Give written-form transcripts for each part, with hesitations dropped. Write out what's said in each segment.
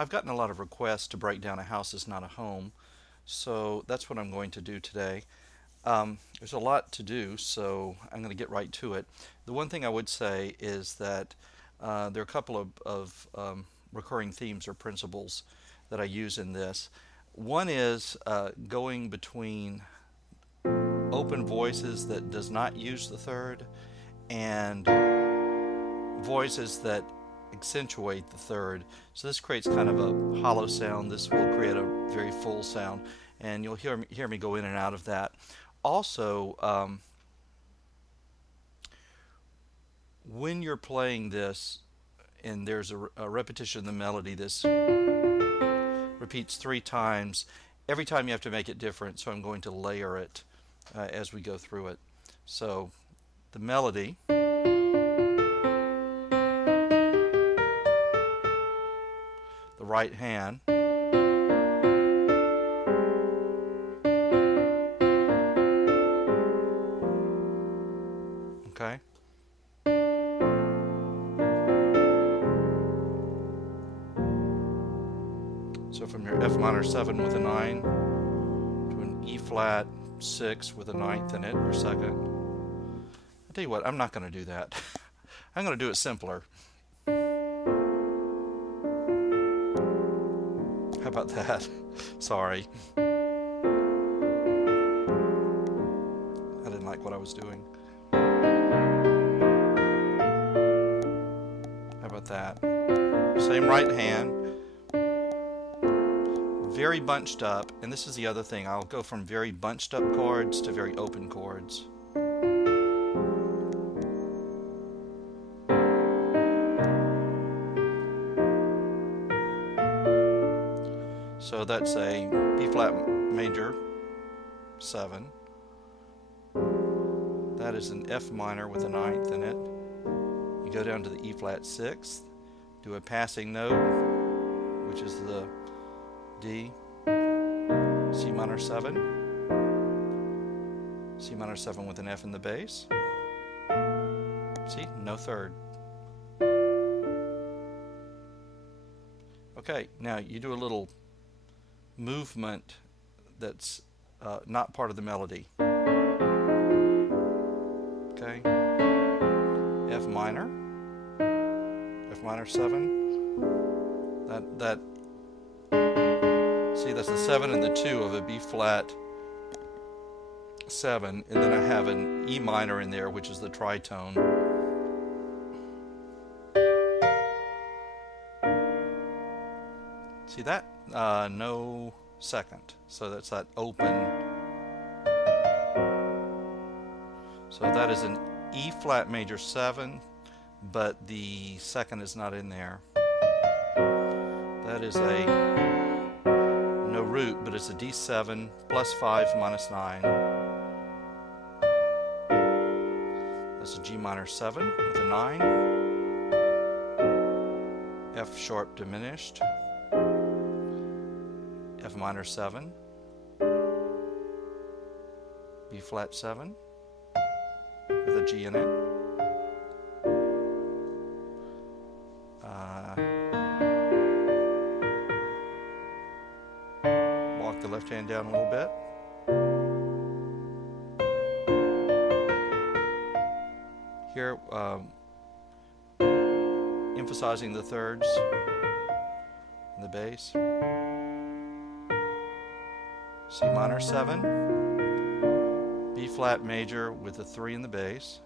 I've gotten a lot of requests to break down a house is not a home, so that's what I'm going to do today. There's a lot to do, so I'm going to get right to it. The one thing I would say is that there are a couple of recurring themes or principles that I use in this. One is going between open voices that does not use the third and voices that accentuate the third. So this creates kind of a hollow sound. This will create a very full sound, and you'll hear me go in and out of that. Also, when you're playing this and there's a repetition of the melody, this repeats 3 times. Every time you have to make it different, so I'm going to layer it as we go through it. So the melody, the right hand, okay? So from your F minor 7 with a 9 to an E flat 6 with a ninth in it, your second. I'll tell you what, I'm not going to do that. I'm going to do it simpler. How about that? Sorry. I didn't like what I was doing. How about that? Same right hand. Very bunched up, and this is the other thing. I'll go from very bunched up chords to very open chords. So that's a B flat major 7. That is an F minor with a ninth in it. You go down to the E flat 6th, do a passing note, which is the D, C minor 7, C minor 7 with an F in the bass. See, no third. Okay, now you do a little movement that's not part of the melody. Okay, F minor 7. See, that's the 7 and the 2 of a B flat 7, and then I have an E minor in there, which is the tritone. See that? No second, so that's that open. So that is an E flat major 7, but the second is not in there. That is a no root, but it's a D7 plus 5 minus 9. That's a G minor 7 with a 9. F sharp diminished. F minor 7. B flat 7 with a G in it. Walk the left hand down a little bit. Here, emphasizing the thirds in the bass. C minor 7, B flat major with a 3 in the bass,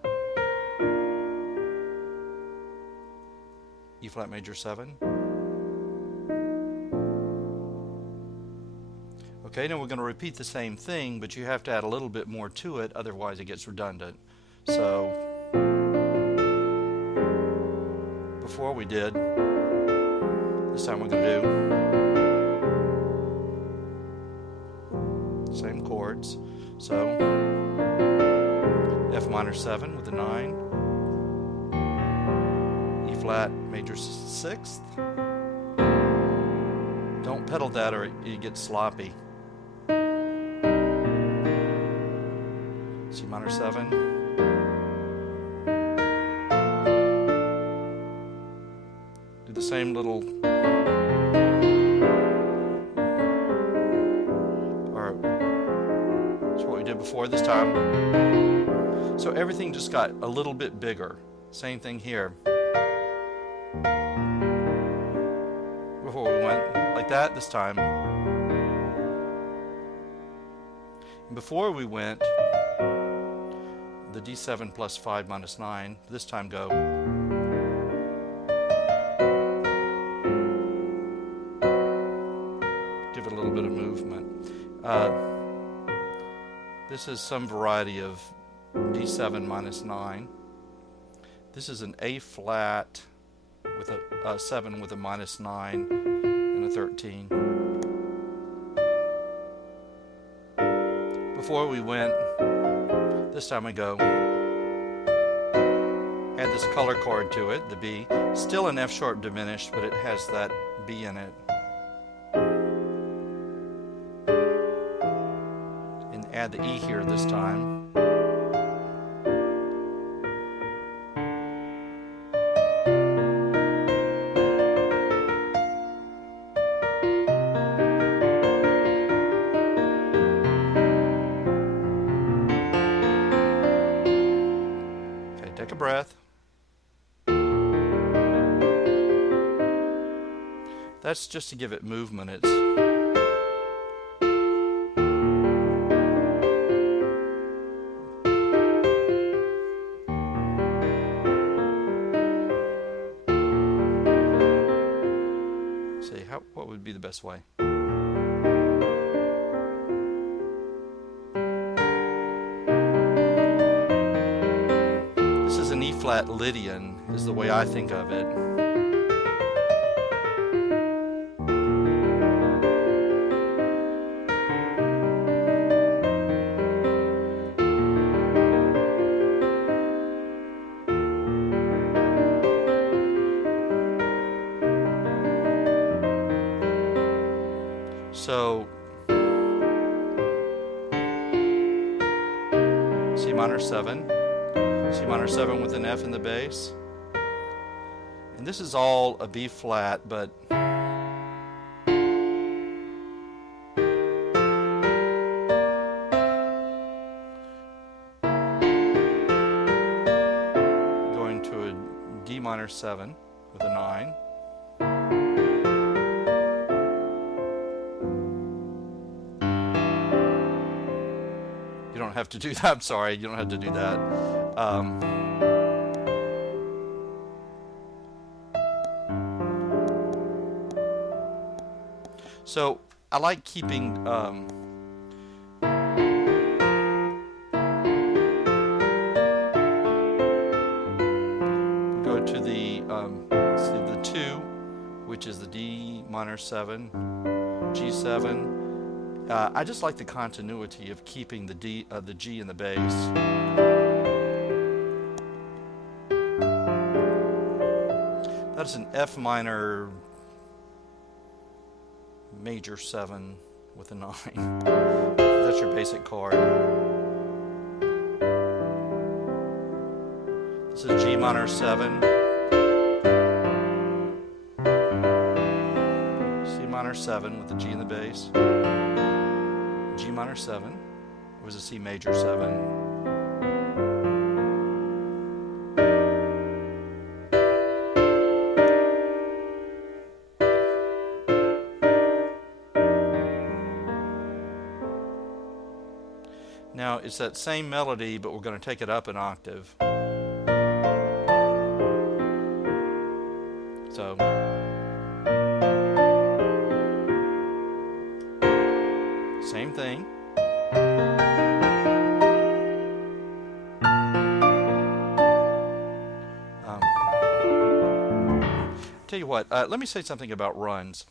E flat major 7. Okay, now we're going to repeat the same thing, but you have to add a little bit more to it, otherwise it gets redundant. So, before we did, this time we're going to do same chords. So, F minor 7 with a 9, E flat major 6th. Don't pedal that or it gets sloppy. C minor 7. Do the same little did before this time. So everything just got a little bit bigger. Same thing here. Before we went like that this time. And before we went the D7 plus 5 minus 9, this time go. Give it a little bit of movement. This is some variety of D7 minus 9. This is an A flat with a 7 with a minus 9 and a 13. Before we went, this time we go. Add this color chord to it, the B. Still an F sharp diminished, but it has that B in it. And add the E here this time. Take a breath. That's just to give it movement. It's see what would be the best way. An E flat Lydian is the way I think of it. So C minor 7. C minor 7 with an F in the bass. And this is all a B flat, but going to a D minor 7 with a 9. You don't have to do that. I'm sorry, you don't have to do that. So I like keeping go to the let's see, the 2, which is the D minor 7, G7. I just like the continuity of keeping the G in the bass. That's an F minor major 7 with a 9. That's your basic chord. This is G minor 7, C minor 7 with the G in the bass, G minor 7, it was a C major 7. Now it's that same melody, but we're going to take it up an octave. So same thing. Tell you what, let me say something about runs.